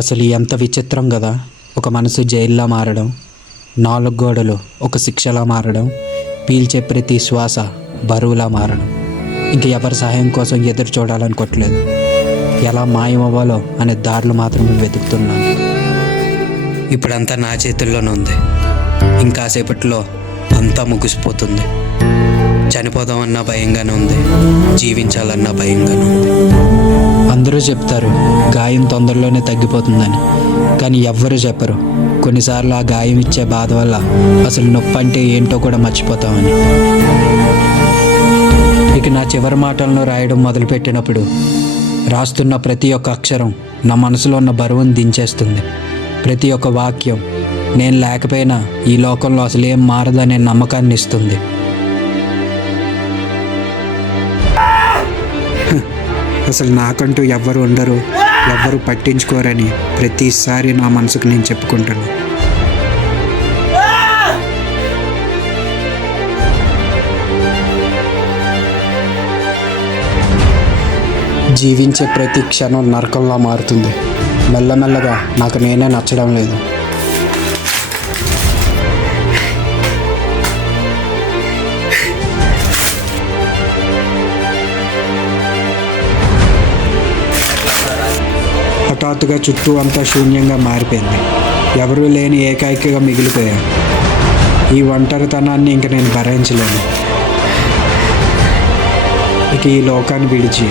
అసలు ఎంత విచిత్రం కదా, ఒక మనసు జైల్లో మారడం, నాలుగు గోడలు ఒక శిక్షలా మారడం, పీల్చే ప్రతి శ్వాస బరువులా మారడం. ఇంక ఎవరి సహాయం కోసం ఎదురు చూడాలనుకోవట్లేదు, ఎలా మాయమవ్వాలో అనే దారులు మాత్రమే వెతుకుతున్నాను. ఇప్పుడంతా నా చేతుల్లోనే ఉంది. ఇంకాసేపట్లో అంతా ముగిసిపోతుంది. చనిపోదామన్నా భయంగానే ఉంది, జీవించాలన్నా భయంగానే ఉంది. అందరూ చెప్తారు గాయం తొందరలోనే తగ్గిపోతుందని, కానీ ఎవ్వరూ చెప్పరు కొన్నిసార్లు ఆ గాయం ఇచ్చే బాధ వల్ల అసలు నొప్పి అంటే ఏంటో కూడా మర్చిపోతామని. ఇక నా చివరి మాటలను రాయడం మొదలుపెట్టినప్పుడు రాస్తున్న ప్రతి ఒక్క అక్షరం నా మనసులో ఉన్న బరువును దించేస్తుంది. ప్రతి ఒక్క వాక్యం నేను లేకపోయినా ఈ లోకంలో అసలు ఏం మారదనే నమ్మకాన్ని ఇస్తుంది. అసలు నాకంటూ ఎవ్వరు ఉండరు, ఎవ్వరు పట్టించుకోరని ప్రతిసారి నా మనసుకు నేను చెప్పుకుంటాను. జీవించే ప్రతి క్షణం నరకంలా మారుతుంది. మెల్లమెల్లగా నాకు నేనే నచ్చడం లేదు. హఠాత్తుగా చుట్టూ అంతా శూన్యంగా మారిపోయింది. ఎవరూ లేని ఏకైకగా మిగిలిపోయాను. ఈ ఒంటరితనాన్ని ఇంక నేను భరించలేను. ఇక ఈ లోకాన్ని విడిచి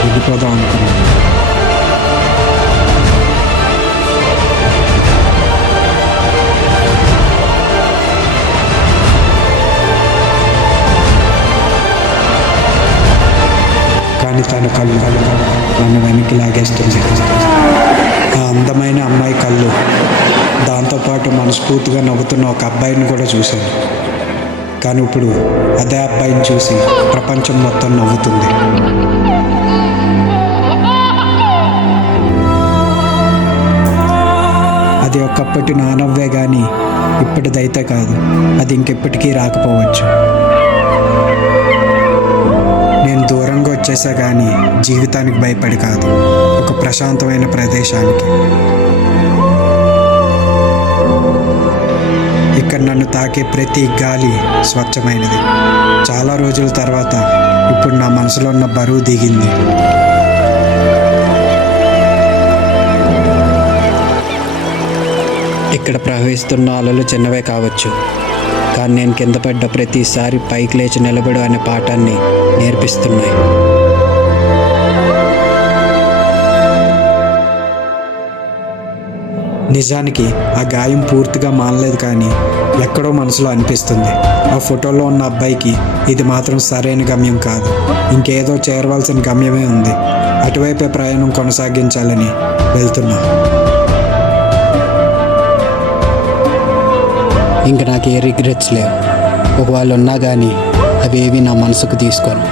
వెళ్ళిపోదాం అనుకున్నాను. కానీ తన కళ్ళు నన్ను వెనక్కి లాగేస్తుంది. ఆ అందమైన అమ్మాయి కళ్ళు, దాంతోపాటు మనస్ఫూర్తిగా నవ్వుతున్న ఒక అబ్బాయిని కూడా చూశాను. కానీ ఇప్పుడు అదే అబ్బాయిని చూసి ప్రపంచం మొత్తం నవ్వుతుంది. అది ఒకప్పటి నా నవ్వే కానీ ఇప్పటిదైతే కాదు. అది ఇంకెప్పటికీ రాకపోవచ్చు. నేను దూరంగా వచ్చేసా కానీ జీవితానికి భయపడి కాదు, ఒక ప్రశాంతమైన ప్రదేశానికి. ఇక్కడ నన్ను తాకే ప్రతి గాలి స్వచ్ఛమైనది. చాలా రోజుల తర్వాత ఇప్పుడు నా మనసులో ఉన్న బరువు దిగింది. ఇక్కడ ప్రవహిస్తున్న అలలు చిన్నవే కావచ్చు, కానీ నేను కింద పడ్డ ప్రతిసారి పైకి లేచి నిలబడు అనే పాఠాన్ని నేర్పిస్తున్నాయి. నిజానికి ఆ గాయం పూర్తిగా మానలేదు, కానీ ఎక్కడో మనసులో అనిపిస్తుంది, ఆ ఫోటోలో ఉన్న అబ్బాయికి ఇది మాత్రం సరైన గమ్యం కాదు, ఇంకేదో చేరవలసిన గమ్యమే ఉంది. అటువైపే ప్రయాణం కొనసాగించాలని వెళ్తున్నా. ఇంక నాకు ఏ రిగ్రెట్స్ లేవు. ఒకవేళ ఉన్నా కానీ అవేవి నా మనసుకు తీసుకోను.